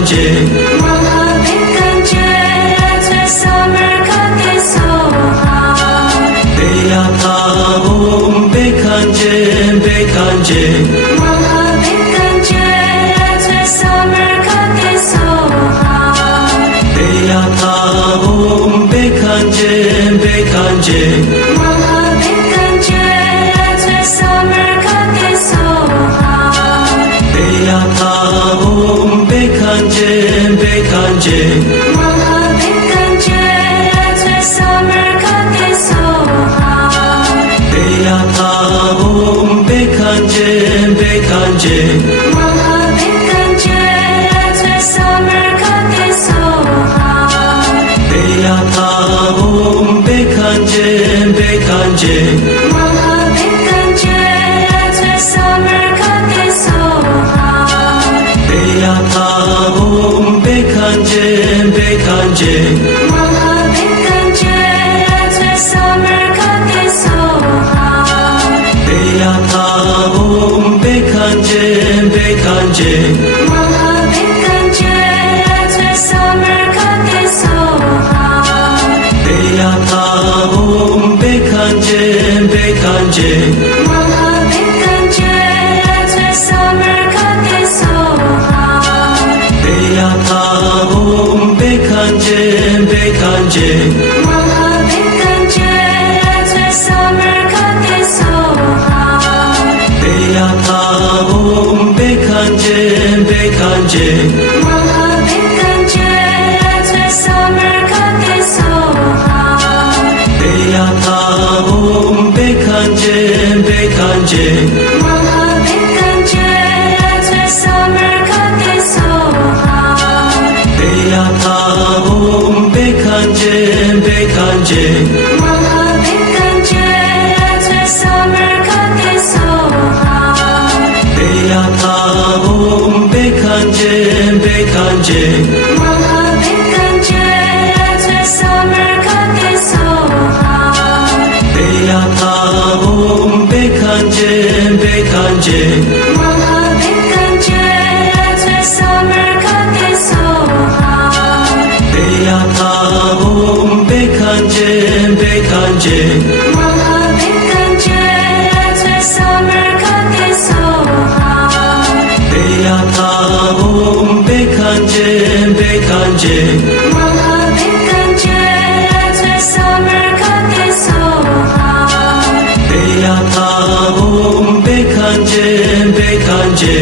Bekanje Summer Kate Soha Deyata Om Bekanje Bekanje Summer Kate Soha Deyata Om Bekanje Bekanje Summer Kate Soha Deyata Om Bekanje Bekanje Summer Kate Soha Deyata Om Bekanje Bekanje Summer Kate Soha Deyata Om Bekanje Bekanje Summer Kate Soha Deyata Om Bekanje Bekanje Summer Kate Soha Deyata Om Bekanje Bekanje Summer Kate Soha Deyata Om Bekanje Bekanje Summer Kate Soha Deyata Om Bekanje Bekanje Summer Kate Soha Deyata Om Bekanje Bekanje Summer Kate Soha Deyata Om Bekanje Bekanje Summer Kate Soha Deyata Om Bekanje Bekanje Summer Kate Soha Deyata Om Bekanje Bekanje Summer Kate Soha Deyata Om Bekanje Bekanje Summer Kate Soha Deyata Om Bekanje Bekanje Summer Kate Soha Deyata Om Bekanje Bekanje Summer Kate Soha Deyata Om Bekanje Bekanje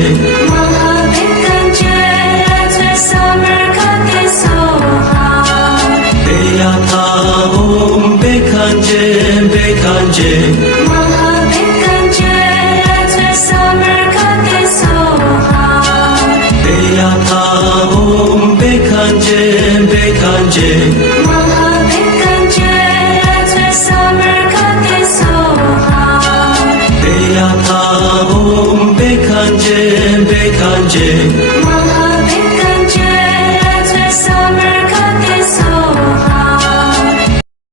Summer Kate Soha Deyata Om Bekanje Bekanje Summer Kate Soha Deyata Om Bekanje Bekanje Summer Kate Soha Deyata Om Bekanje Bekanje